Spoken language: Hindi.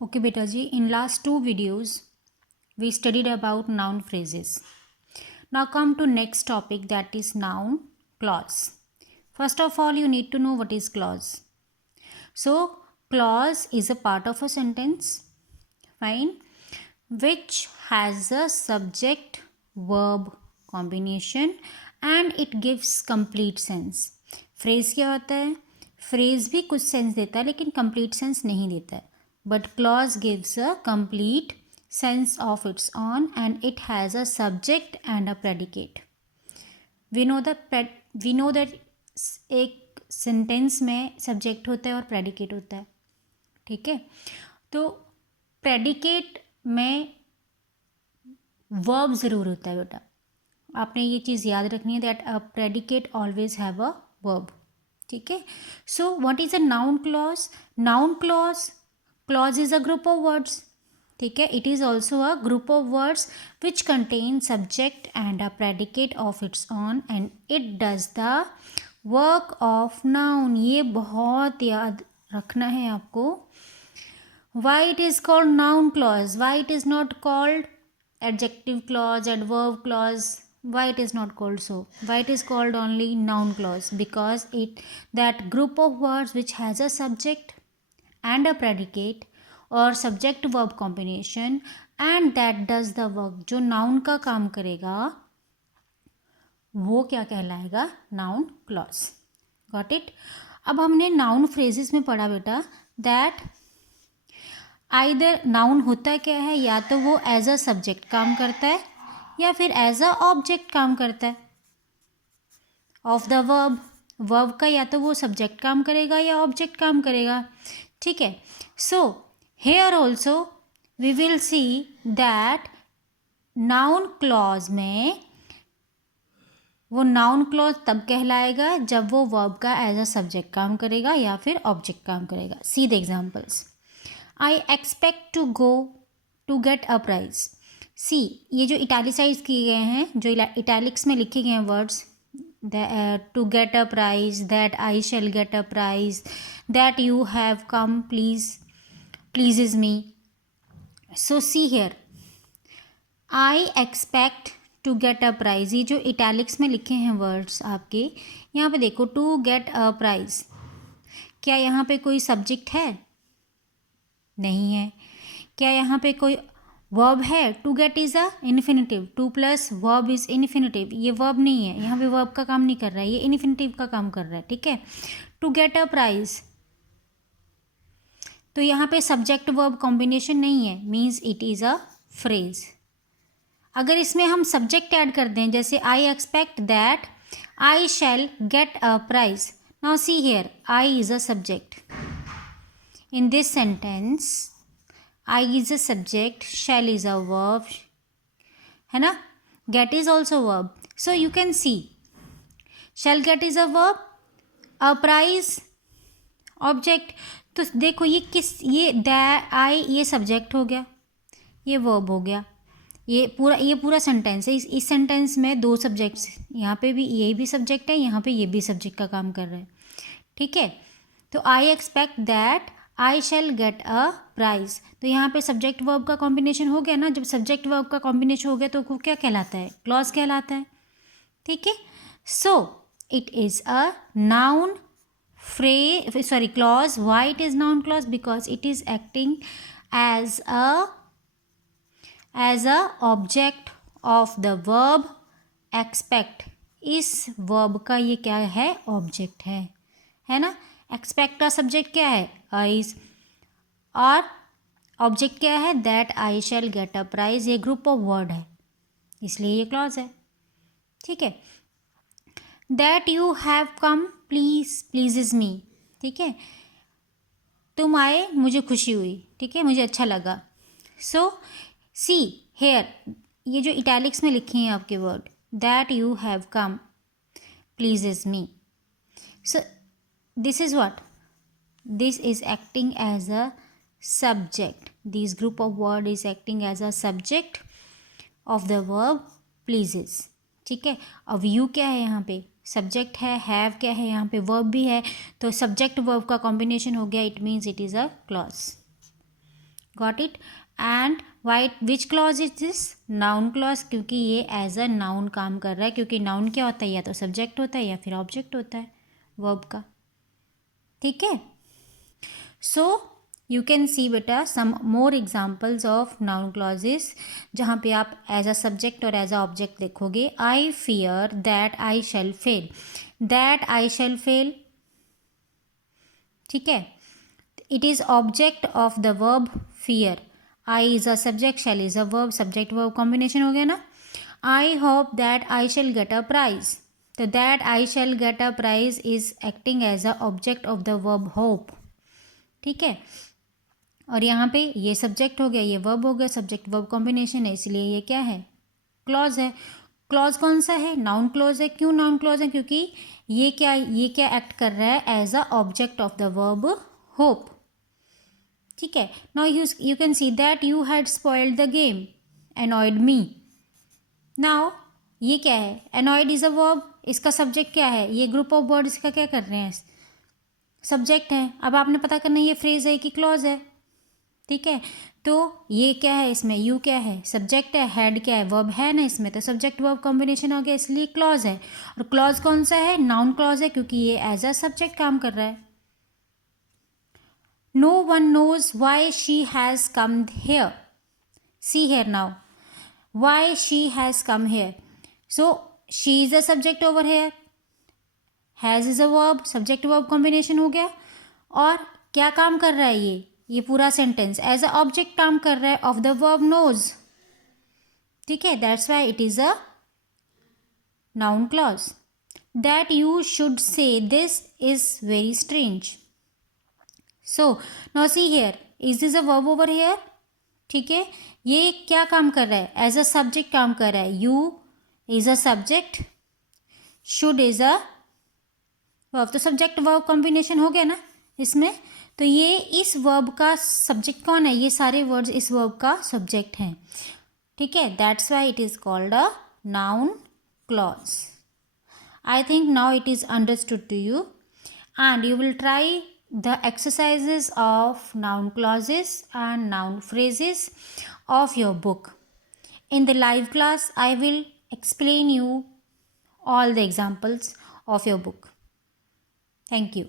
Okay, beta ji, in last two videos, we studied about noun phrases. Now come to next topic, that is noun clause. First of all, you need to know what is clause. So, clause is a part of a sentence, fine, which has a subject verb combination and it gives complete sense. Phrase क्या होता है? Phrase भी कुछ sense देता है लेकिन complete sense नहीं देता है. But clause gives a complete sense of its own and it has a subject and a predicate. We know that एक सेंटेंस में सब्जेक्ट होता है और प्रेडिकेट होता है. ठीक है, तो प्रेडिकेट में वर्ब ज़रूर होता है बेटा. आपने ये चीज़ याद रखनी है that a predicate always have a verb. ठीक है, so what is a noun clause? Noun clause is a group of words. ठीक है, it is also a group of words which contain subject and a predicate of its on and it does the work of noun. ये बहुत याद रखना है आपको. Why it is called noun clause? Why it is not called adjective clause, adverb clause? Why it is not called so? Why it is called only noun clause? Because that group of words which has a subject and a predicate or subject verb combination and that does the work. जो noun का काम करेगा वो क्या कहलाएगा? noun clause. Got it? अब हमने noun phrases में पढ़ा बेटा that आइदर नाउन होता क्या है, या तो वो एज अ सब्जेक्ट काम करता है या फिर एज अ ऑब्जेक्ट काम करता है ऑफ द वर्ब. वर्ब का या तो वो सब्जेक्ट काम करेगा या ऑब्जेक्ट काम करेगा. ठीक है, so here also we will see that noun clause में वो नाउन क्लॉज तब कहलाएगा जब वो वर्ब का एज अ सब्जेक्ट काम करेगा या फिर ऑब्जेक्ट काम करेगा. See the examples. I expect to go to get a prize. See, ये जो इटैलिसाइज किए गए हैं, जो इटैलिक्स में लिखे गए हैं words, to get a prize, that I shall get a prize, that you have come pleases me. So see here, I expect to get a prize. ये जो इटैलिक्स में लिखे हैं वर्ड्स आपके, यहाँ पे देखो to get a prize. क्या यहाँ पे कोई सब्जेक्ट है? नहीं है. क्या यहाँ पे कोई वर्ब है? To get is a infinitive. To plus verb is infinitive. ये वर्ब नहीं है, यहाँ पे वर्ब का काम नहीं कर रहा है, ये इन्फिनिटिव का काम कर रहा है. ठीक है, टू गेट अ प्राइज, तो यहाँ पे सब्जेक्ट वर्ब कॉम्बिनेशन नहीं है, means it is a phrase. अगर इसमें हम सब्जेक्ट ऐड कर दें, जैसे I expect that I shall get a prize. Now see here, I is a subject. In this sentence, I is a subject, shall is a verb, है ना? Get is also verb. So you can see, shall get is a verb, a prize object. तो देखो ये that I ये सब्जेक्ट हो गया, ये वर्ब हो गया. ये पूरा सेंटेंस है. इस सेंटेंस में दो सब्जेक्ट्स, यहाँ पे भी ये भी सब्जेक्ट है, यहाँ पे ये भी सब्जेक्ट का काम कर रहा है. ठीक है, तो I expect that I shall get a prize. तो यहाँ पे सब्जेक्ट वर्ब का कॉम्बिनेशन हो गया ना. जब सब्जेक्ट वर्ब का कॉम्बिनेशन हो गया तो वो क्या कहलाता है? क्लॉज कहलाता है. ठीक है, so it is a noun clause. Why it is noun clause? Because it is acting as a object of the verb expect. इस वर्ब का ये क्या है? ऑब्जेक्ट है ना. एक्सपेक्ट का सब्जेक्ट क्या है? आइज, और ऑब्जेक्ट क्या है? That I shall get a prize. ये ग्रुप ऑफ वर्ड है, इसलिए ये क्लॉज है. ठीक है, that you have come pleases me. ठीक है, तुम आए मुझे खुशी हुई. ठीक है, मुझे अच्छा लगा. सो सी हेयर, ये जो इटैलिक्स में लिखे हैं आपके word, that you have come pleases me. So this is what? This is acting as a subject. This group of word is acting as a subject of the verb pleases. ठीक है, अब you क्या है यहाँ पे? सब्जेक्ट है. have क्या है? यहाँ पे verb भी है. तो सब्जेक्ट वर्ब का कॉम्बिनेशन हो गया. It means it is a clause. Got it. And why which clause is this? Noun clause, क्योंकि ये एज अ नाउन काम कर रहा है, क्योंकि नाउन क्या होता है, या तो सब्जेक्ट होता है या फिर ऑब्जेक्ट होता है वर्ब का. ठीक है. सो यू कैन सी बेटा some more examples of noun clauses जहाँ पे आप एज अ सब्जेक्ट और एज अ ऑब्जेक्ट देखोगे. I fear that I shall fail. That I shall fail, ठीक है, it is object of the verb fear. I is a subject, shall is a verb, subject verb combination हो गया ना. I hope that I shall get a prize. तो that I shall get a prize is acting as a object of the verb hope. ठीक है. और यहाँ पे ये सब्जेक्ट हो गया, ये वर्ब हो गया, सब्जेक्ट वर्ब कॉम्बिनेशन है, इसलिए ये क्या है, क्लॉज है. क्लॉज कौन सा है? नाउन क्लॉज है. क्यों नाउन क्लॉज है? क्योंकि ये क्या एक्ट कर रहा है as a object of the verb hope. ठीक है. Now you can see that you had spoiled the game, annoyed me. Now ये क्या है? एनॉयड इज अ वर्ब, इसका सब्जेक्ट क्या है? ये ग्रुप ऑफ वर्ड्स का क्या कर रहे हैं? सब्जेक्ट है. अब आपने पता करना ये फ्रेज है कि क्लॉज है. ठीक है. तो ये क्या है, इसमें यू क्या है, सब्जेक्ट है, हेड क्या है, वर्ब है ना इसमें, तो सब्जेक्ट वर्ब कॉम्बिनेशन हो गया, इसलिए क्लॉज है. और क्लॉज कौन सा है? नाउन क्लॉज है, क्योंकि ये एज अ सब्जेक्ट काम कर रहा है. No one knows why she has come here. See here now, why she has come here. So she is a subject over here, has is a verb, subject verb combination हो गया. और क्या काम कर रहा है ये पूरा सेंटेंस एज अ ऑब्जेक्ट काम कर रहा है ऑफ द वर्ब नोज. ठीक है. That's why it is a noun clause. That you should say this is very strange. So now see here, is this a verb over here? ठीक है. ये क्या काम कर रहा है? एज अ सब्जेक्ट काम कर रहा है. You is a subject, should is a verb, तो सब्जेक्ट वर्ब कॉम्बिनेशन हो गया ना इसमें. तो ये इस वर्ब का सब्जेक्ट कौन है? ये सारे वर्ड्स इस वर्ब का सब्जेक्ट हैं. ठीक है. That's why it is called a noun clause. I think now it is understood to you, and you will try the exercises of noun clauses and noun phrases of your book. In the live class, I will explain you all the examples of your book. Thank you.